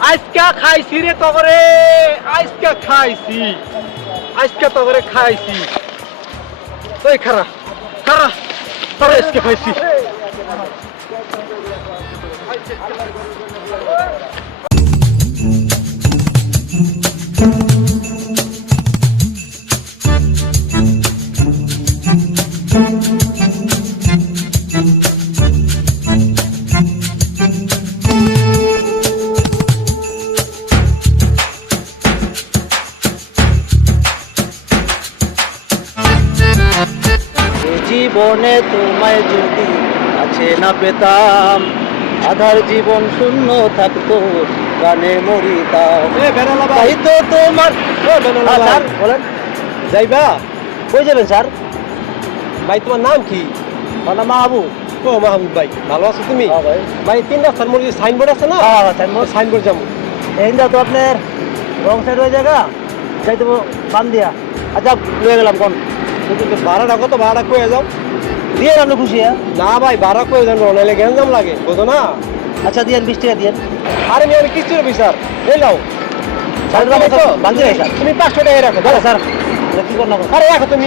আজকা খাইছি রে তগরে, আজকা খাইছি, আজকা তগরে খাইছি। ওই খারা খারা তরে আজকে খাইছি। জীবনে তোমায় যদি আছে না পেতাম, আধার জীবন শূন্য থাকতো, গানে মরিতাম। তাই তো তোমার স্যার বলেন। যাইবা? কই যাবেন স্যার? ভাই তোমার নাম কি? আমার নাম মাহবুব। ও মাহবুব ভাই, ভালো আছো তুমি? হ্যাঁ ভাই। ভাই 3 রাস্তার মোড়ে সাইনবোর্ড আছে না? হ্যাঁ সাইনবোর্ড। সাইনবোর্ড যাবো। এইটা তো আপনার রং সাইড হয়ে জায়গা, যাই তো বান দিয়া। আচ্ছা লয়ে গেলাম কোন কিন্তু ভাড়াটা কত? ভাড়া কয়ে যাও। দিয়ে আপনি খুশি? হ্যাঁ না ভাই, ভাড়া কয়ে যান, নাইলে গ্যাঞ্জাম লাগে, বুঝো না? আচ্ছা দিয়েন 20 টাকা দিয়েন। আরে আমি কিস্তির অফিসার, এই নাও। বান্ধি নাই স্যার। তুমি 500 টাকা রাখো। বলো স্যার কি করেন না? আরে রাখো তুমি।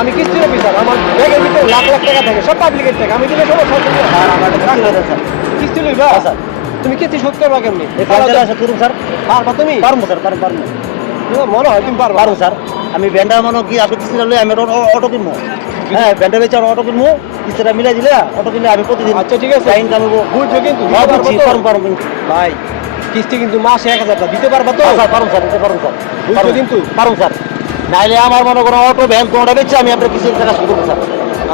আমি কিস্তির অফিসার, আমার ব্যাগের ভিতরে লাখ লাখ টাকা থাকে, সব পাবলিকের টাকা। আমি দিলে সমস্যা হচ্ছে না। স্যার আমার একটা কিস্তি হয়ে স্যার। কিস্তি লইবা? হ্যাঁ স্যার। তুমি কিস্তি শোধ করবা কেমনি? এই পঞ্চায়েত আসা করুন স্যার। পারবা তুমি? পারবো স্যার, পারবো। মনে হয় তুমি পারবা। পারবো স্যার। আমি ব্যান্ডার মনে কি আপনি কিস্তিটা লই আমি অটো কিনবো। হ্যাঁ ব্যান্ডার বেচে অটো কিনবো, কিস্তিটা মিলাই দিলে অটো কিনলে আমি প্রতিদিন। আচ্ছা ঠিক আছে, টাইম কামাবো। বুঝছো কিন্তু? হ্যাঁ বুঝছি, পারবো কিন্তু ভাই কিস্তি কিন্তু মাসে 1000 টাকা দিতে পারবা তো? স্যার পারবো স্যার, দিতে পারবো স্যার। বুঝছো কিন্তু? পারবো স্যার। নাইলে আমার মনে করো অটো ভ্যান কোনটা বেচে আমি আপনার কিস্তির টাকা শুরু করবো স্যার।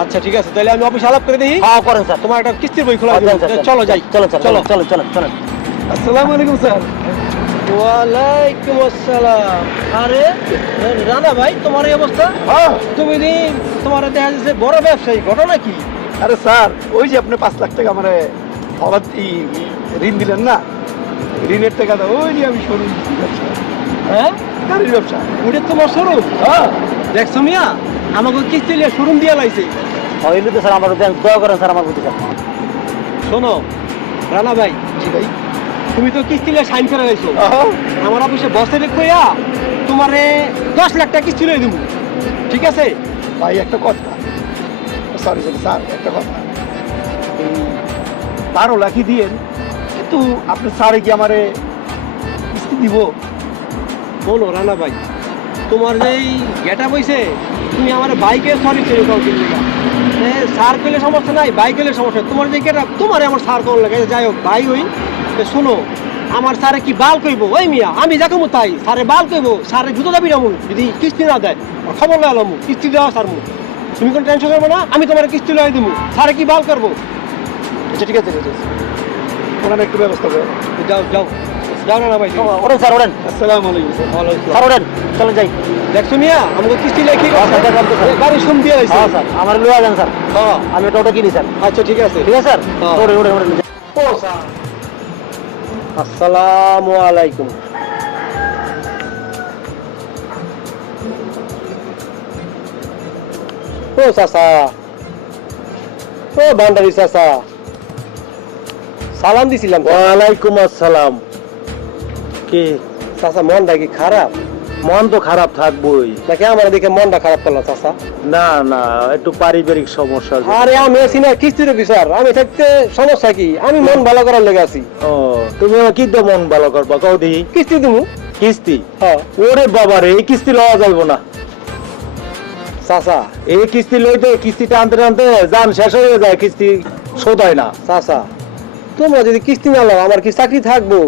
আচ্ছা ঠিক আছে, তাহলে আমি অফিস আলাপ করে দিই। হ্যাঁ করেন স্যার। তোমার একটা কিস্তির বই খোলা দেন স্যার। চলো যাই। চলো স্যার, চলো চলো চলো চলো। আসসালামু আলাইকুম স্যার। ওয়ালাইকুম আসসালাম। আরে রানা ভাই, তোমার এই অবস্থা? হ্যাঁ তুমি তোমার দেখা যাচ্ছে বড় ব্যবসায়ী, ঘটনা কি? আরে স্যার, ওই যে আপনি 5 লাখ টাকা আমার ঋণ দিলেন না, ঋণের টাকা দাও, ওই নিয়ে আমি শুরু ব্যবসা, হ্যাঁ গাড়ির ব্যবসা। ওটা তোমার শোরুম? হ্যাঁ দেখছো মিয়া, আমাকে কিস্তি নিয়ে শোরুম দিয়ে লাইছে। হইলে তো স্যার আমার দয়া করেন স্যার আমার প্রতি স্যার। শোনো রানা ভাই, জি ভাই। তুমি তো কিস্তি নিয়ে সাইন করে লাইছো। হ্যাঁ। আমার অফিসে বসে কইয়া তোমারে 10 লাখ টাকা কিস্তি লই দেবো, ঠিক আছে? ভাই একটা কথা, সরি স্যার, একটা কথা, 12 লাখই দিয়েন, কিন্তু আপনি স্যারে কি আমারে কিস্তি দিব? বলো রানা ভাই, তোমার যেই গেটা বইছে, তুমি আমার বাইকে সরি ছেড়ে দাও কিন্তু সার করলে সমস্যা নাই, বাইক হলে সমস্যা। তোমার যে গেটা, তোমার আমার সার কোন লাগে, যাই হোক ভাই হই। শোনো, আমার স্যারে কি বাল কইব? ওই মিয়া আমি যাকে তাই স্যারে বাল কইব, স্যারে জুতো দাবি রামু যদি কিস্তি না দেয়, খবর লাগালাম কিস্তি দেওয়া সার মু। তুমি কোনো টেনশন করবো না, আমি তোমার কিস্তি লগাই দিব। স্যারে কি বাল করবো? আচ্ছা ঠিক আছে, ঠিক আছে, ওখানে একটু ব্যবস্থা করে। যাও যাও যাও রানা ভাই। ওরেন স্যার, ওরেন আসসালামু আলাইকুম স্যার। স্যার, ওরেন চলেন যাই। দেখছো মিয়া, আমাকে কিস্তি লেখি গাড়ি শুন দিয়ে হ্যাঁ স্যার, আমার লয়ে যান স্যার। হ্যাঁ আমি একটা অটো কিনি স্যার। আচ্ছা ঠিক আছে। ঠিক আছে স্যার, হ্যাঁ। Oren Oren Oren. আসসালামু আলাইকুম। ও চাচা, ও ভান্ডারি চাচা, সালাম দিছিলাম। ওয়ালাইকুম আসসালাম। কি চাচা, মনটা কি খারাপ মন তো খারাপ থাকবই। নাকি? আমার দেখে মনটা খারাপ করলো চাচা। না না, একটু পারিবারিক সমস্যা। আরে আমি আছি না কিস্তির অফিসার, আমি থাকতে সমস্যা কি? আমি মন ভালো করার লেগে আছি। ও তুমি আমার কি দিয়ে মন ভালো করবা কও দেখি। কিস্তি দিমু। কিস্তি? হ্যাঁ ওরে বাবা রে, এই কিস্তি লওয়া যাইব না চাচা। এই কিস্তি লইতে কিস্তিটা আনতে আনতে জান শেষ হয়ে যায়, কিস্তি শোধ হয় না। চাচা, তোমরা যদি কিস্তি না লাও, আমার কি চাকরি থাকবো?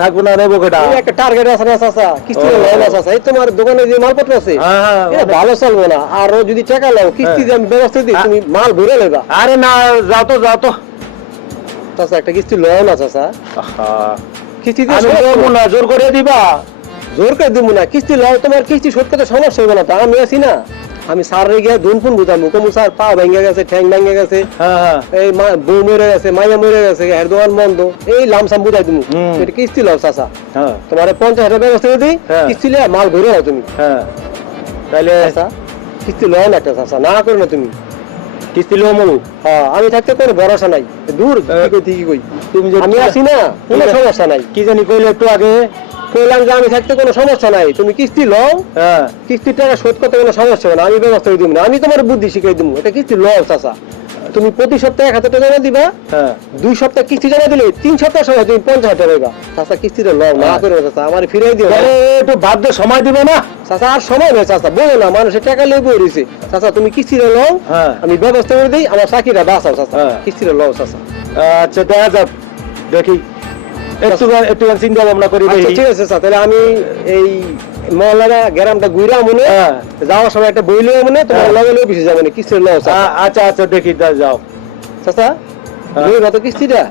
থাকবো না, নেবো কেটা? এই একটা টার্গেট আছে না চাচা, কিস্তি ও। লাও না চাচা। এই তোমার দোকানে যে মালপত্র আছে, হ্যাঁ, এটা ভালো চলবো না। আরো যদি টাকা লাও, কিস্তি যে আমি ব্যবস্থা দিই, তুমি মাল ভরে লেবা। আরে না, যাও তো যাও তো। চাচা একটা কিস্তি লও না চাচা। কিস্তি দিয়ে আমি সমস্যা দেবো হবে না। না, জোর করে দিবা? জোর করে দিব না, কিস্তি লাও। তোমার কিস্তি শোধ করতে সমস্যা হবে না তো, আমি আছি না। আমি স্যারে গিয়ে দুনপুন বুঝাবো, কমু স্যার পা ভেঙে গেছে, ঠ্যাং ভেঙে গেছে, হ্যাঁ এই বউ মরে গেছে, মাইয়া মরে গেছে, এর দোকান বন্ধ, এই লামসাম বুঝাই তুমি। হুম। এটা কিস্তি লাও চাচা। হ্যাঁ তোমার 50,000 ব্যবস্থা করে দিই, হ্যাঁ। কিস্তি লিয়ে মাল ভরে নাও তুমি। হ্যাঁ, তাইলে চাচা কিস্তি লও না একটা চাচা, না করো না তুমি। কিস্তি লও মু। হ্যাঁ, আমি থাকতে কোনো ভরসা নাই। দূর কি কই ঠিকই কই। তুমি যে আমি আছি না, কোনো সমস্যা নাই। কি জানি কইলে একটু আগে। কইলাম যে আমি থাকতে কোনো সমস্যা নাই, তুমি কিস্তি লও, হ্যাঁ কিস্তির টাকা শোধ করতে কোনো সমস্যা হবে না, আমি ব্যবস্থা করে দিব না, আমি তোমার বুদ্ধি শিখিয়ে দিব। এটা কিস্তি লও চাচা, তুমি প্রতি সপ্তাহে 1000 টাকা জমা দিবা, হ্যাঁ 2 সপ্তাহ কিস্তি জমা দিলে 3 সপ্তাহ সময় তুমি 50,000 টাকা পাইবা। চাচা কিস্তিটা লও না করে চাচা, আমার ফিরিয়ে দিও। তাহলে একটু বাধ্য সময় দিবে না? চাচা আর সময় নেই চাচা, বলো না মানুষের টাকা লেগে পড়েছে। চাচা তুমি কিস্তিটা লও, হ্যাঁ আমি ব্যবস্থা করে দিই, আমার চাকরিটা বাঁচাও চাচা, হ্যাঁ। কিস্তিটা লও চাচা। আচ্ছা দেখা যাক, দেখি একটু চিন্তা ভাবনা করি। আচ্ছা দেখি। ঠিক আছে চাচা, তাহলে আমি এই মহল্লাটা গ্রামটা ঘুরা মনে হ্যাঁ। যাওয়ার সময় একটা বই লয়ে মনে তোমার হ্যাঁ। লগে লগে পিছিয়ে যাবে না, কিস্তিটা লও চাচা। আচ্ছা আচ্ছা দেখি যাও। চাচা হ্যাঁ। লইবা তো কিস্তিটা?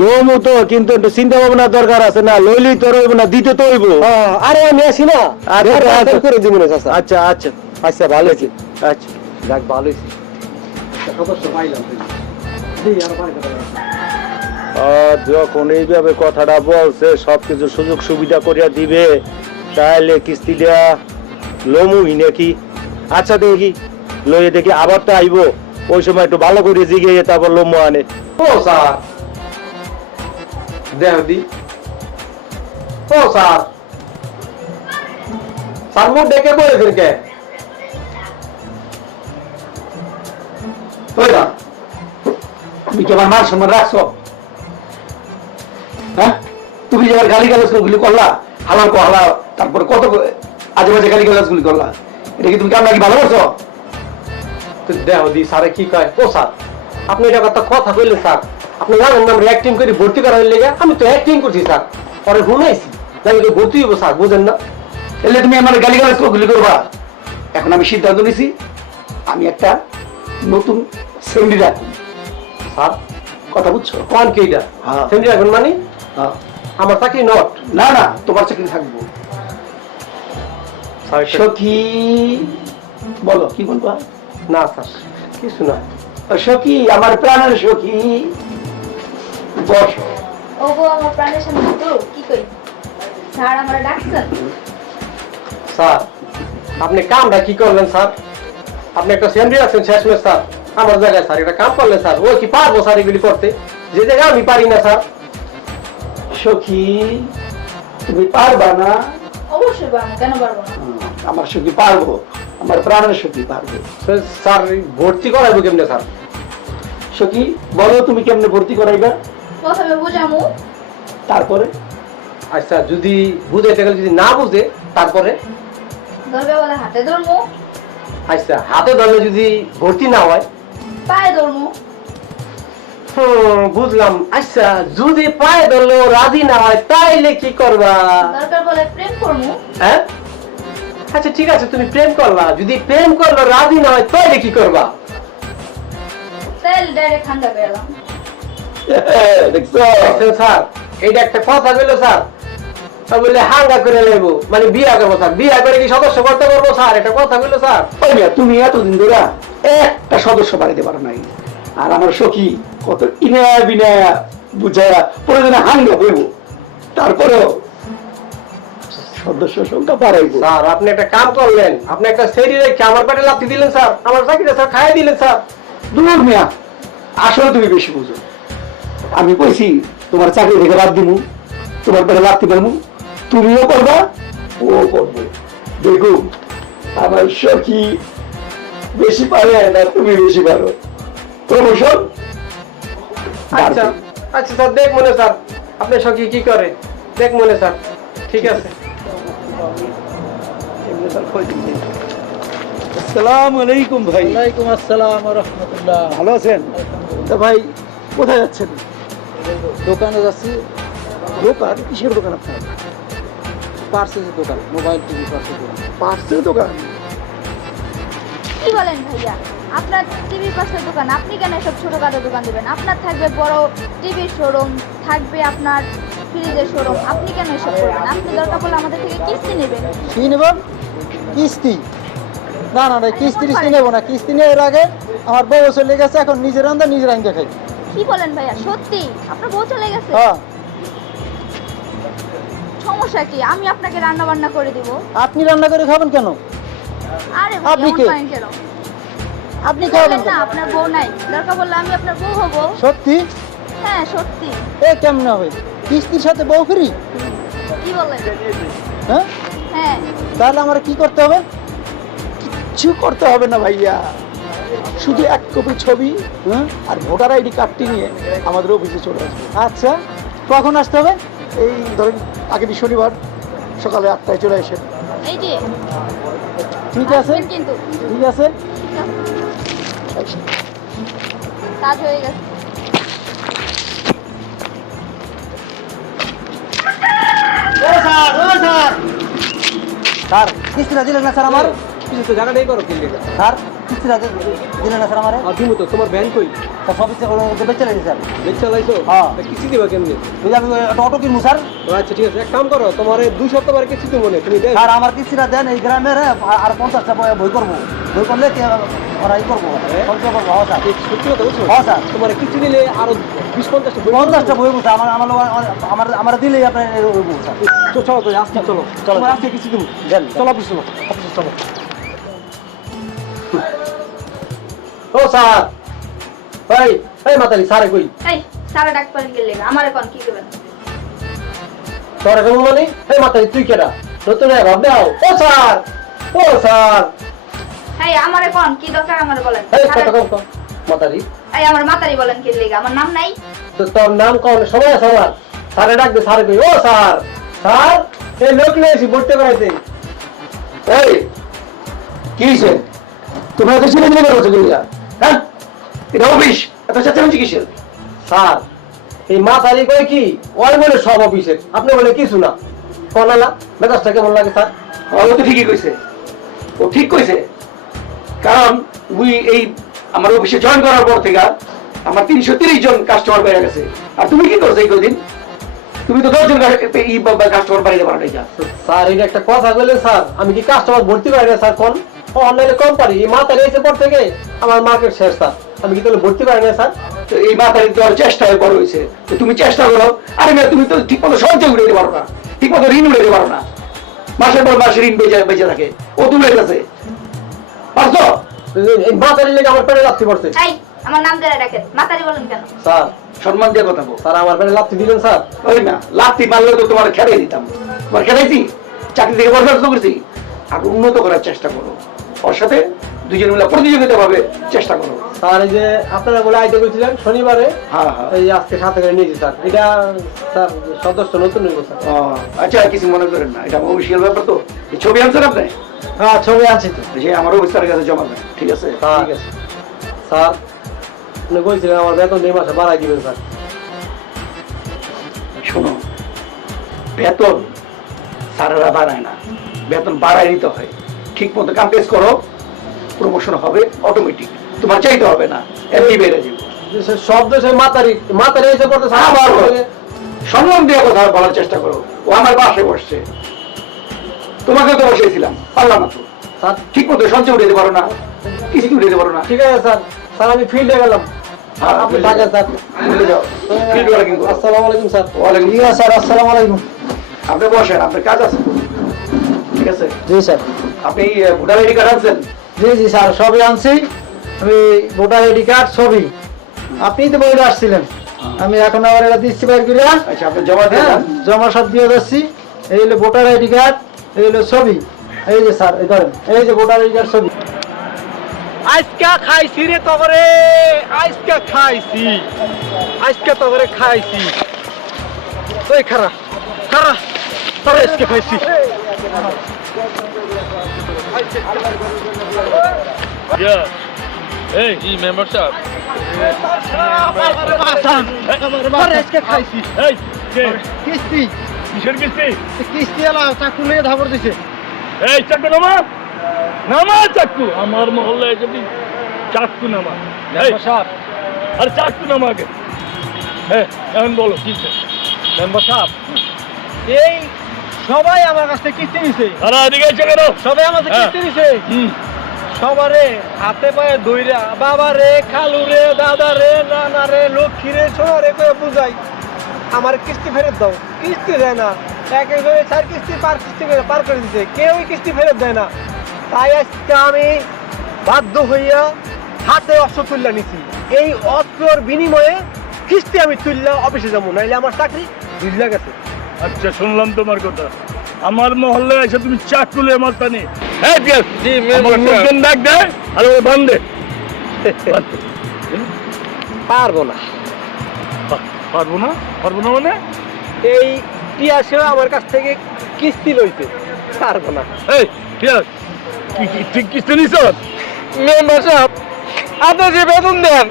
লোমও তো, কিন্তু একটু চিন্তা ভাবনা দরকার আছে না, লইলেই তো রইব না, দিতে তো হইব। আরে আমি আসি না, আচ্ছা, ব্যবস্থা আচ্ছা। করে দিব না চাচা। আচ্ছা আচ্ছা আচ্ছা ভালো হয়েছে, আচ্ছা যাক ভালো হয়েছে, সদস্য পাইলাম। আর পাই কথা না। যখন এইভাবে কথাটা বলছে, সবকিছু সুযোগ সুবিধা করিয়া দিবে, তাহলে কিস্তিটা লমুই নাকি। আচ্ছা দেখি, লইয়ে দেখি, আবার তো আইবো, ওই সময় একটু ভালো করে জিগিয়ে তারপর লমু আনে। ও স্যার দেহ দি, ও স্যার, স্যার মুখ ডেকে বলেছেন কে? ওই না, তুমি কি আমার মান সম্মান রাখছো? হ্যাঁ, তুমি যে আমার গালি গালাজ গুলি করলা, হালাল কো হালা, তারপরে কত আজে বাজে গালি গালাজ গুলি করলা, এটা কি তুমি কামনা কি ভালো করছো? দেহ দি স্যারে কি কয়? ও স্যার আপনি এটা কথা কইলেন স্যার, আপনি জানেন না আমরা অ্যাক্টিং করে ভর্তি করা হইলে, আমি তো অ্যাক্টিং করছি স্যার, পরে ঘুমাইছি, জানি তো ভর্তি হইব স্যার, বুঝেন না? এলে তুমি আমার গালি গালাজ গুলি করবা। এখন আমি সিদ্ধান্ত নিছি, আমি একটা নতুন সেন্ডি রাখি। স্যার কথা বুঝছো? কোন কেইটা হ্যাঁ। সেন্ডি রাখবেন মানে? হ্যাঁ। আমার চাকরি নট। না না, তোমার চাকরি থাকবো। সখী, বলো কি বলবা? না স্যার কিছু না। সখী, আমার প্রাণের সখী, বসো। ওগো আমার প্রাণের সামনে তো কি কই? স্যার আমারে ডাকছেন? স্যার আপনি কামটা কি করলেন স্যার? আপনি একটা সেন্ডি রাখছেন শেষমেশ স্যার আমার জায়গায়, স্যার এটা কাম করলেন স্যার, ও কি পারবো স্যার এগুলি করতে, যে জায়গায় আমি পারি না স্যার? সখী, তুমি পারবা না? অবশ্যই পারবো, কেন পারবো না? আমার সখী পারবো, আমার প্রাণের সখী পারবে। স্যার ভর্তি করাইবো কেমনে স্যার? সখী বলো, তুমি কেমনে ভর্তি করাইবা? প্রথমে বুঝামু, তারপরে আচ্ছা যদি বুঝাইতে গেলে যদি না বুঝে তারপরে? ধরবে বলে হাতে ধরমু, আচ্ছা হাতে ধরলে যদি ভর্তি না হয়? পায়ে ধরমু, বুঝলাম। আচ্ছা যদি পায়ে ধরলেও রাজি না হয় তাইলে কি করবা? দরকার বলে প্রেম করমু। হ্যাঁ আচ্ছা ঠিক আছে, তুমি প্রেম করলা, যদি প্রেম করলো রাজি না হয় তাইলে কি করবা? তেল ডাইরেক্ট ঠান্ডা করে এলাম। দেখছো? দেখছেন স্যার, এইটা একটা কথা কইলো স্যার, বলে হাঙ্গা করে নেবো, মানে বিয়া করবো স্যার, বিয়া করে কি সদস্য করতে পারবো স্যার? এটা কথা কইলো স্যার। ওই মেয়ে, তুমি এতদিন ধরে একটা সদস্য বাড়িতে পারো নাই, আর আমার সখী কত ইনায়া বিনায়া বুঝায়া প্রয়োজনে হাঙ্গা হইব, তারপরেও সদস্য সংখ্যা বাড়াইবো। স্যার আপনি একটা কাম করলেন, আপনি একটা সেরি রেখে আমার পেটে লাথি দিলেন স্যার, আমার চাকরিটা স্যার খাইয়ে দিলেন স্যার। দূর মিয়া, আসলে তুমি বেশি বুঝো। আমি কইছি তোমার চাকরি থেকে বাদ দিমু, তোমার পেটে লাগতে পারবো, তুমিও করবা, ও করবো। দেখো আমার সখী বেশি পারে না, তুমি বেশি পারো। প্রমোশন। আচ্ছা আচ্ছা স্যার, দেখ মনে স্যার আপনার সঙ্গে কি করে, দেখ মনে স্যার, ঠিক আছে। আসসালামু আলাইকুম ভাই। ওয়ালাইকুম আসসালাম ওয়া রাহমাতুল্লাহ। ভালো আছেন? তা ভাই কোথায় যাচ্ছেন? দোকানে যাচ্ছি। দোকান? কিসের দোকান আপনার? পার্সেলের দোকান, মোবাইল টিভি পার্সেল দোকান। পার্সেল দোকান? কি বলেন ভাইয়া? আপনার টিভি পাশের দোকান, আপনি কেন এসব ছোটখাটো দোকান দিবেন? আপনার থাকবে বড় টিভির শোরুম, থাকবে আপনার ফ্রিজের শোরুম, আপনি কেন এসব করবেন? আপনি দরকার পড়লে আমাদের থেকে কিস্তি নেবেন। কি নেব? কিস্তি? না না না, কিস্তি টিস্তি নেবো না। কিস্তি নেওয়ার আগে আমার বউ চলে গেছে, এখন নিজের রান্না নিজের রান্না খাই। কি বলেন ভাইয়া? সত্যি আপনার বউ চলে গেছে? হ্যাঁ। সমস্যা কি? আমি আপনাকে রান্না বান্না করে দিব। আপনি রান্না করে খাবেন কেন? আরে আপনি ভাই কে? এমন করেন কেন? আপনি আপনি খাবেন বললেন না কেন? আপনার বউ নাই, দরকার বললে আমি আপনার বউ হব। সত্যি? হ্যাঁ সত্যি। এ কেমনে হবে? কিস্তির সাথে বউ ফ্রি? কি বলেন? হ্যাঁ, হ্যাঁ তাহলে আমার কি করতে হবে? কিছু করতে হবে না ভাইয়া, শুধু 1 কপি ছবি হ্যাঁ, আর ভোটার আইডি কার্ডটি নিয়ে আমাদের অফিসে চলে আসবে। আচ্ছা, কখন আসতে হবে? এই ধরেন আগামী শনিবার সকালে 8টায় চলে আসেন। এই যে ঠিক আছে, আসবেন কিন্তু ঠিক আছে। কাজ হয়ে গেছে। স্যার কিস্তিটা দিলেন না স্যার আমার? কিছু তো জায়গাটাই করো কিনলে স্যার কিস্তিটা দিলেন না স্যার আমার? আর দিমু তো তোমার ব্যাংক কই সব বেচে লাগছে স্যার। বেচ চালাইছো হ্যাঁ। কিস্তি দিবা কেমনি? ওই যে আমি একটা অটো কিনবো স্যার। ও আচ্ছা ঠিক আছে, এক কাম করো, তোমার 2 সপ্তাহ পরে কিস্তি দেবো না, তুমি দেখ। স্যার আমার কিস্তিটা দেন, এই গ্রামের আর 50টা বই করবো। বই করলে ওরা ই করবো, সঞ্চয় করবো। হ্যাঁ স্যার, সত্যি কথা বলছো? হ্যাঁ স্যার। তোমার কিস্তি দিলে আরো 20-50টা 50টা বই স্যার আমার আমার আমার আমার দিলেই আপনার স্যার। চলো তো আজকে চলো চলো। তোমার আজকে কিস্তি দেবো। দেন। চলো অফিস চলো, অফিসে চলো। ও স্যার, ভাই এই মাতারি স্যারে কই? এই সারা ডাক পারেন গেলে আমার এখন কি করবেন? তোর কেমন মানে? এই মাতারি তুই কেডা? নতুন ভাব দাও। ও স্যার, ও স্যার, এই আমার এখন কি দরকার আমার বলেন। এই কত কম মাতারি, এই আমার মাতারি বলেন কি লেগে? আমার নাম নাই? তো তোর নাম কোন? সবাই আছে আমার। স্যারে ডাক দে, স্যারে কই? ও স্যার, স্যার এই লোক নিয়ে এসে ভর্তি করাইতে। এই কি হয়েছে? তোমরা এত ছেলে দিলে করছো কি? হ্যাঁ, এটা অফিস, এত চেঁচামেচি কিসের? স্যার এই মাতারি কই কি ওই বলে সব অফিসের, আপনি বলে কিছু না। কোন না মেজাজটা কেমন লাগে স্যার? ও তো ঠিকই কইছে, ও ঠিক কইছে। কারণ এই আমার অফিসে জয়েন করার পর থেকে আমার 330 জন কাস্টমার বেড়ে গেছে। আর তুমি কি করছো এই কদিন? তুমি তো 10 জন কাস্টমার বাড়িতে পারো না। স্যার এটা একটা কথা বললেন স্যার, আমি কি কাস্টমার ভর্তি করি না স্যার? কোন অনলাইনে কোম্পানি এই মাতারি এসে পর থেকে আমার মার্কেট শেষ স্যার, আমি কি তাহলে ভর্তি করি না স্যার? তো এই মাথায় দেওয়ার চেষ্টায় বড় হয়েছে, তো তুমি চেষ্টা করো। আরে মেয়ে, তুমি তো ঠিক মতো সঞ্চয় উঠে দিতে পারো না, ঠিক মতো ঋণ উঠে দিতে পারো না। মাসের পর মাসে ঋণ বেঁচে থাকে, ও তুলে গেছে পারছো? এই মাতারি লেগে আমার পেটে লাথি পড়ছে। এই আমার নাম ধরে ডাকেন, মাতারি বলেন কেন? স্যার, সম্মান দিয়ে কথা বল। স্যার আমার পেটে লাথি দিলেন স্যার? ওই না, লাথি মারলে তো তোমার খেলাই দিতাম। তোমার খেলাইছি, চাকরি থেকে বরখাস্ত করেছি। আর উন্নত করার চেষ্টা করো, ওর সাথে দুজন মিলে প্রতিযোগিতা ভাবে চেষ্টা করো। স্যার এই যে আপনারা বলে আইতে বলছিলেন শনিবারে, হ্যাঁ হ্যাঁ। এই আজকে সাথে করে নিয়েছি স্যার। এটা স্যার সদস্য নতুন হইব স্যার। ও, আচ্ছা, কিছু মনে করেন না, এটা আমার অফিসিয়াল ব্যাপার। তো এই ছবি আনছেন আপনি? হ্যাঁ ছবি আনছি তো। যে আমার অফিসারের কাছে জমা দেন, ঠিক আছে? স্যার, ঠিক আছে স্যার, আপনি বলছিলেন আমার বেতন 2 মাসে বাড়াই দিবেন স্যার। শোনো, বেতন স্যারেরা বাড়ায় না, বেতন বাড়ায় নিতে হয়। ঠিক মতো কাম কাজ করো, প্রমোশন হবে অটোমেটিক, তোমার চাইতে হবে না, এমনি বেড়ে যাবে। সব দেশে মাতারি মাতারি এসে পড়তে আবার বলো। সম্মান দিয়ে কথা বলার চেষ্টা করো। ও আমার পাশে বসছে, তোমাকে তো বসেছিলাম, পারলাম না তো। স্যার ঠিক মতো সঞ্চয় উঠে দিতে পারো না, কিস্তি উঠে দিতে পারো না। ঠিক আছে স্যার, স্যার আমি ফিল্ডে গেলাম। হ্যাঁ, আপনি থাকেন স্যার। ভুলে যাও। ফিল্ড ওয়ার্কিং করো। আসসালামু আলাইকুম স্যার। ওয়ালাইকুম ঠিক আছে স্যার, আসসালামু আলাইকুম। আপনি বসেন, আপনার কাজ আছে, ঠিক আছে? জি স্যার। আপনি ভোটার আইডি কার্ড আনছেন? জি জি স্যার, সবই আনছি আমি, ভোটার আইডি কার্ড ছবি। আপনিই তো বলে আসছিলেন, আমি এখন আবার এটা দিচ্ছি বাইর করে। আচ্ছা, আপনি জমা দিয়ে হ্যাঁ, দেন। জমা সব দিয়ে যাচ্ছি। এই হলো ভোটার আইডি কার্ড, এই হলো ছবি। এই যে স্যার, এই ধরেন, এই যে ভোটার আইডি কার্ড ছবি। আজকা খাইছি রে তবরে, আজকা খাইছি, আজকা তবরে খাইছি। ওই খারা খারা তবে আজকে খাইছি। এই জি মেম্বার সাহেব আজকে খাইছি এই কে কিস্তি, কিসের কিস্তি কিস্তি এলা চাকু নিয়ে ধাবর দিছে। এই চাকু নামা নামা চাকু আমার মহল্লায় যদি চাকু নামা এই আরে চাকু নামা আগে হ্যাঁ এখন বলো কি মেম্বার সাহেব, এই সবাই আমার কাছ থেকে কিস্তি নিছে, তারা এদিকে এসে কেন সবাই আমার কাছে কিস্তি নিছে। সবারে হাতে পায়ে দইরা, বাবা রে, খালু রে, দাদা রে, নানা রে, লক্ষ্মী রে, সোনা রে করে বুঝাই আমার কিস্তি ফেরত দাও। কিস্তি দেয় না, এক এক করে 4 কিস্তি পার করে দিছে, কেউই কিস্তি ফেরত দেয় না। তাই আজকে আমি বাধ্য হইয়া হাতে অস্ত্র তুলে নিছি। এই অস্ত্রর বিনিময়ে কিস্তি আমি তুললে অফিসে যাবো, নাইলে আমার চাকরি ঝুলে গেছে। আচ্ছা শুনলাম তোমার কথা। আমার মহল্লায় এসে তুমি চাকু লিয়ে মাস্তানি। হ্যাঁ ঠিক আছে, জি, মেম্বার আমার সাহেব। লোকজন ডাক দেয় আর ওরা বান্ধে। পারবো না। পারবো না? পারবো না মানে? এই পিয়াসেও আমার কাছ থেকে কিস্তি লইছে, পারবো না। এই ঠিক আছে, ঠিক কিস্তি নিছ? মেম্বার সাহেব, আপনি যে বেতন দেন,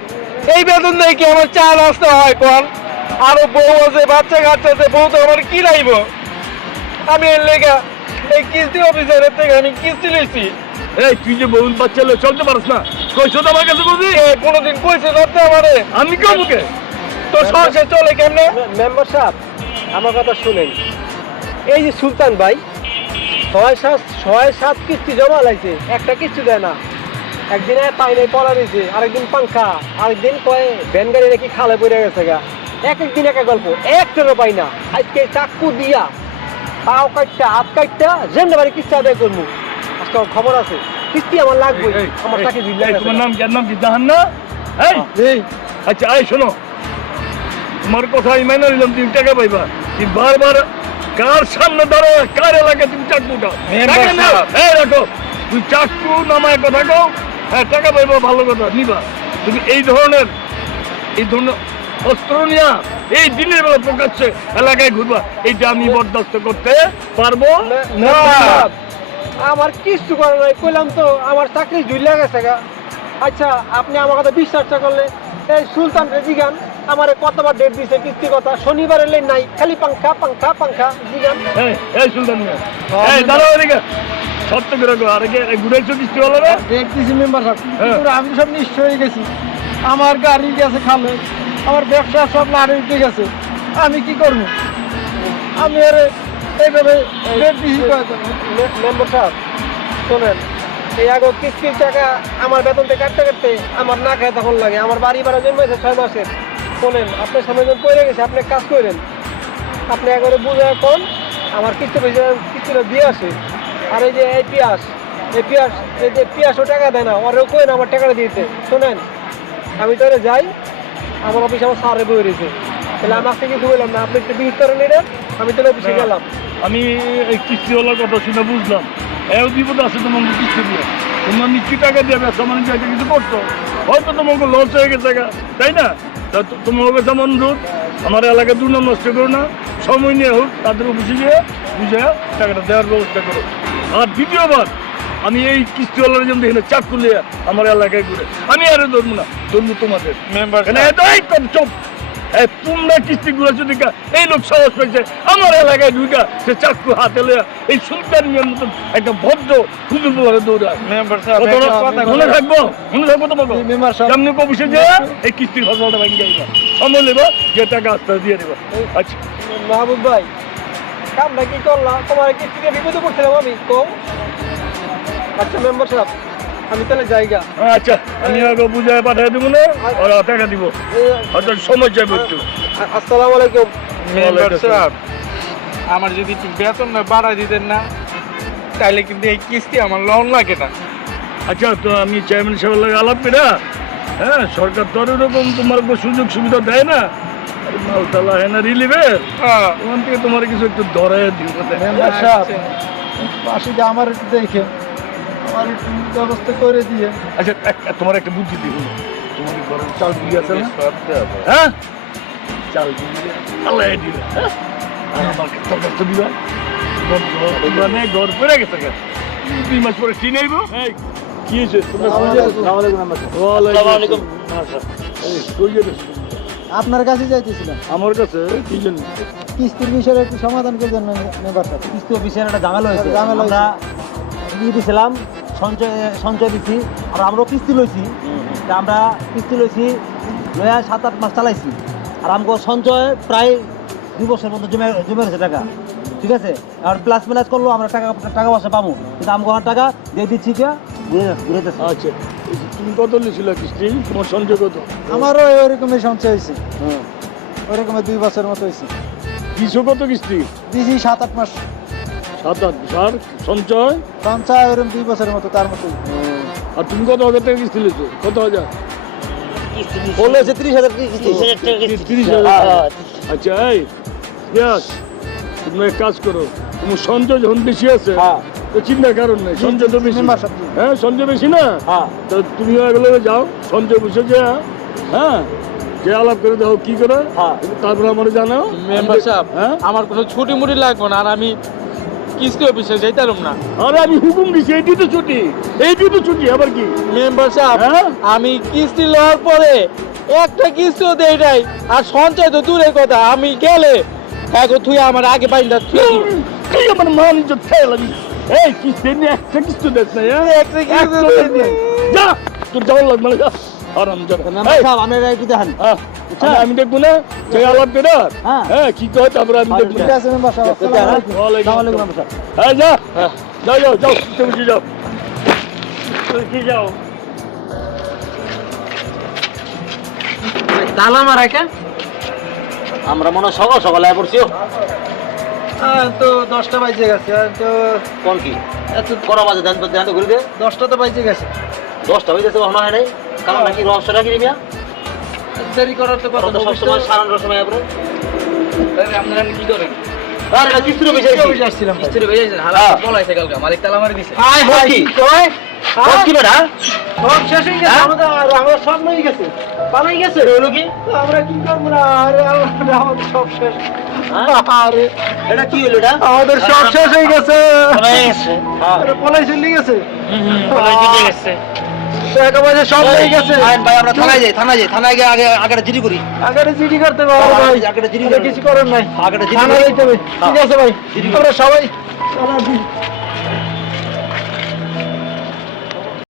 এই বেতন দিয়ে কি আমার চা নাস্তা হয় কোন? আরো বউ আছে, বাচ্চা কাচ্চা আছে, বউ তো আমার কি লাইব? আমি এর লেগা এই কিস্তি অফিসারের থেকে আমি কিস্তি লইছি। এই তুই যে বহুল বাচ্চা লোক চলতে পারস না, কইছো তো আমার কাছে বুঝি? কোনোদিন কইছে আপনি আমারে? আমি কেউ মুখে তো সংসার চলে কেমনে? মেম্বার সাহেব, আমার কথা শুনেন। এই যে সুলতান ভাই 6-7 কিস্তি জমা লাইছে, একটা কিস্তি দেয় না। একদিন পাই নাই পড়া দিয়েছে, আরেকদিন পাঙ্খা, আরেকদিন কয়ে ভ্যান গাড়ি নাকি খালে পড়ে গেছে গা। এক একদিন এক এক গল্প, একটারও পাই না। আজকে চাকু দিয়া পাও কাটটা হাত কাটটা যেমন বাড়ি কিস্তি আদায় করবো। আজকে আমার খবর আছে, কিস্তি আমার লাগবে। আমার চাকরি ঝুলে গেছে। তোমার নাম কি? নাম কি? জাহান না? এই আচ্ছা এই শোনো, তোমার কথা আমি মেনে নিলাম, তুমি টাকা পাইবা। তুমি বারবার কার সামনে দাঁড়ো, কার এলাকায় তুমি চাকু উঠাও? টাকা নাও। এই রাখো, তুই চাকু নামায় কথা কও। হ্যাঁ টাকা পাইবা, ভালো কথা, নিবা। তুমি এই ধরনের অস্ত্র নিয়া এই দিনের বেলা প্রকাশ্যে এলাকায় ঘুরবা, এইটা আমি বরদাস্ত করতে পারবো না। আমার কিছু করার নাই, কইলাম তো আমার চাকরি ঝুলে গেছে গা। আচ্ছা আপনি আমার কথা বিশ্বাস না করলে এই সুলতান জিগান আমার কতবার ডেট দিছে কিস্তি কথা, শনিবার এলে নাই, খালি পাঙ্খা পাঙ্খা পাঙ্খা জিগান। এই সুলতান মিয়া, এই দাঁড়াও এদিকে, সত্য করে গো, আর ঘুরেছো কিস্তি হলো না? ডেট দিছি মেম্বার সাহেব, হ্যাঁ। কিন্তু আমি সব নিশ্চয় হয়ে গেছি। আমার গাড়ি গেছে খালে, আমার ব্যবসা সব লাড়ে উঠে গেছে। আমি কি করবো? আমি আরে এইভাবে ডেট দিছি কয়েকজন। মেম্বার সাহেব শোনেন, এই আগে কিস্তির টাকা আমার বেতন থেকে কাটতে কাটতে আমার না খায় তখন লাগে। আমার বাড়ি ভাড়া জন্মেছে 6 মাসের। শোনেন, আপনার সামনে যখন পড়ে গেছে, আপনি এক কাজ করেন, আপনি একবারে বুঝে কোন আমার কিস্তি পয়সা কিস্তিটা দিয়ে আসে। আর এই যে এই যে পিয়াসও টাকা দেয় না, ওরেও কইন আমার টাকাটা দিতে। শোনেন, আমি তাহলে যাই, আমার অফিসে আমার স্যারে বই রয়েছে, তাহলে আমার থেকে কিছু বললাম না, আপনি একটু বিহিত করে নিলেন, আমি তাহলে অফিসে গেলাম। আমি এই কিস্তিওয়ালার কথা শুনে বুঝলাম এও বিপদ আছে তোমার কিস্তি দিয়ে। তোমরা নিচ্ছি টাকা দিয়ে ব্যবসা বাণিজ্য একটা কিছু করতো, হয়তো তোমাকে লস হয়ে গেছে গা, তাই না? তা তোমার কাছে আমার অনুরোধ, আমার এলাকায় দুর্নাম নষ্ট করো না, সময় নিয়ে হোক তাদের অফিসে গিয়ে বুঝে টাকাটা দেওয়ার ব্যবস্থা করো। আর দ্বিতীয়বার আমি এই কিস্তিওয়ালার জন্য দেখি না চাকু লিয়ে আমার এলাকায় ঘুরে, আমি আরে ধরবো না, ধরবো তোমাদের মেম্বার চুপ। তোমরা কিস্তি গুলো যদি এই লোক সাহস পেয়েছে আমার এলাকায় ঢুকা, সে চাকু হাতে লইয়া এই সুলতান মিয়ার মতন একটা ভদ্র হুজুর বলে দৌড়ায়। মেম্বার সাহেব, মনে থাকবো তোমাকে। মেম্বার সাহেব। কেমনি অফিসে যে এই কিস্তির ফসলটা ভেঙে যাইবা, সময় নেবা, যে টাকা আস্তে দিয়ে দেবা। আচ্ছা মাহবুব ভাই, কামটা কি করলাম? তোমার কিস্তিতে বিপদে পড়ছিলাম আমি, তো আচ্ছা মেম্বার সাহেব, আমি তাহলে জায়গা। আচ্ছা, আমি আগে বুঝায় পাঠিয়ে দেবো না, ওরা টাকা দিব, হয়তো সময় যাবে একটু। আসসালামু আলাইকুম। মেম্বার সাহেব, আমার যদি একটু বেতন না বাড়াই দিতেন না, তাহলে কিন্তু এই কিস্তি আমার লোন লাগে না। আচ্ছা, তো আমি চেয়ারম্যান সাহেবের লাগে আলাপ করে, হ্যাঁ সরকার তো আর এরকম তোমার সুযোগ সুবিধা দেয় না, মালতালা হয় না রিলিভের, ওখান থেকে তোমার কিছু একটু ধরে দিব। মেম্বার সাহেব, পাশে যে আমার একটু দেখে আমার একটু ব্যবস্থা করে দিয়ে। আচ্ছা তোমার একটা বুদ্ধি দিব, তোমার ঘরের চাল বিলি আছে না? হ্যাঁ চাল বিলি আল্লাহ দিবে, হ্যাঁ? আর আমার তোর কাছে দিবা, ঘর পড়ে গেছে, 2 মাস পরে কিনে আইবো। কি হয়েছে? আপনার কাছে যাইতেছিলাম, আমার কাছে কি জন্য? কিস্তির বিষয়ে একটু সমাধান করে দেন মেম্বার সাহেব। কিস্তি অফিসের একটা ঝামেলা হয়েছে, ঝামেলা আমরা দিয়ে দিয়েছিলাম, সঞ্চয় দিচ্ছি, আর আমরাও কিস্তি লইছি। তা আমরা কিস্তি লইছি লইয়া 7-8 মাস চালাইছি, আর আমাকে সঞ্চয় প্রায় 2 বছর মতো জমে গেছে টাকা, ঠিক আছে? আর প্লাস মাইনাস করলেও আমরা টাকা পয়সা পাবো, কিন্তু আমাকে টাকা দিয়ে দিচ্ছি কে ঘুরে যাচ্ছে। আচ্ছা, তুমি কত নিয়েছিল কিস্তি? তোমার সঞ্চয় কত? আমারও ওইরকমই সঞ্চয় হয়েছে, ওইরকমের 2 বছর মতো হয়েছে। দিছো কত কিস্তি? দিছি 7-8 মাস 7-8 আর সঞ্চয়? সঞ্চয় ওইরকম 2 বছরের মতো, তার মতোই। আর তুমি কত হাজার টাকা কিস্তি নিয়েছো? কত হাজার? বললো হচ্ছে 30,000 কিস্তি 30,000 আচ্ছা এই ইয়াস তুমি এক কাজ করো তুমি সঞ্চয় যখন বেশি আছে তো চিন্তার কারণ নেই সঞ্চয় তো বেশি হ্যাঁ সঞ্চয় বেশি না তো তুমিও এগুলো যাও সঞ্চয় বসে যে হ্যাঁ যে আলাপ করে দাও কি করে তারপর আমার জানাও মেম্বার সাহেব হ্যাঁ আমার কোনো ছুটি মুটি লাগবে না আর আমি কিস্তি অফিসে যাইতাম না। আরে আমি হুকুম দিছি এইটি তো ছুটি আবার কি মেম্বার সাহেব হ্যাঁ? আমি কিস্তি লওয়ার পরে একটা কিস্তিও দেই নাই আর সঞ্চয় তো দূরের কথা আমি গেলে এখন তুই আমার আগে বাইন্দা তুই তুই আমার মান ইজ্জত খেয়ে লাগি এই কিস্তি নিয়ে একটা কিস্তি দেখ না একটা কিস্তি দেই নাই। যা তোর যাওয়ার লাগবে না যা আরাম যা মেম্বার সাহেব আমি একটু দেখেন আমি দেখবো না যে আলাপ করে হ্যাঁ। হ্যাঁ কি কয় তারপরে আমি দেখবো ঠিক আছে মেম্বার সাহেব আসসালামু আলাইকুম মেম্বার সাহেব হ্যাঁ যা যাও তুমি যাও তুই যাও তালা মারা কে আমরা মনে হয় সকাল সকাল আয় পড়ছি তো 10টা বাজে গেছে আর তো কোন কি এত করা বাজে ধ্যান ধ্যান করে দে 10টা তো বাজে গেছে 10টা হয়ে যাচ্ছে এখনো হয় নাই কারণ নাকি রহস্যটা কি মিয়া দেরি করার তো কথা সবসময় সারানোর সময় আপনি আপনারা কি করেন আরে না কিস্তির বেশি অফিসে আসছিলাম ভাই। কিস্তি বেজেছেন হালা বলাইছে কালকে মালিক তালা মারি দিছে হাই হাই কি? কি কয় কোন কি বেটা সব শেষ হয়ে গেছে আমাদের সব নই গেছে পালাই গেছে হলো কি আমরা কি করবো না আরে আমাদের সব শেষ আরে এটা কি হলো এটা আমাদের সব শেষ হয়ে গেছে হয়েছে আরে পলাই চলে গেছে বলাই চলে গেছে টাকা পয়সা সব হয়ে গেছে ভাই আমরা থানায় যাই থানায় গিয়ে আগে আগে জিডি করি আগে জিডি করতে হবে ভাই আগে জিডি কিছু করার নাই আগে জিডি থানা যাইতে হবে ঠিক আছে ভাই আমরা সবাই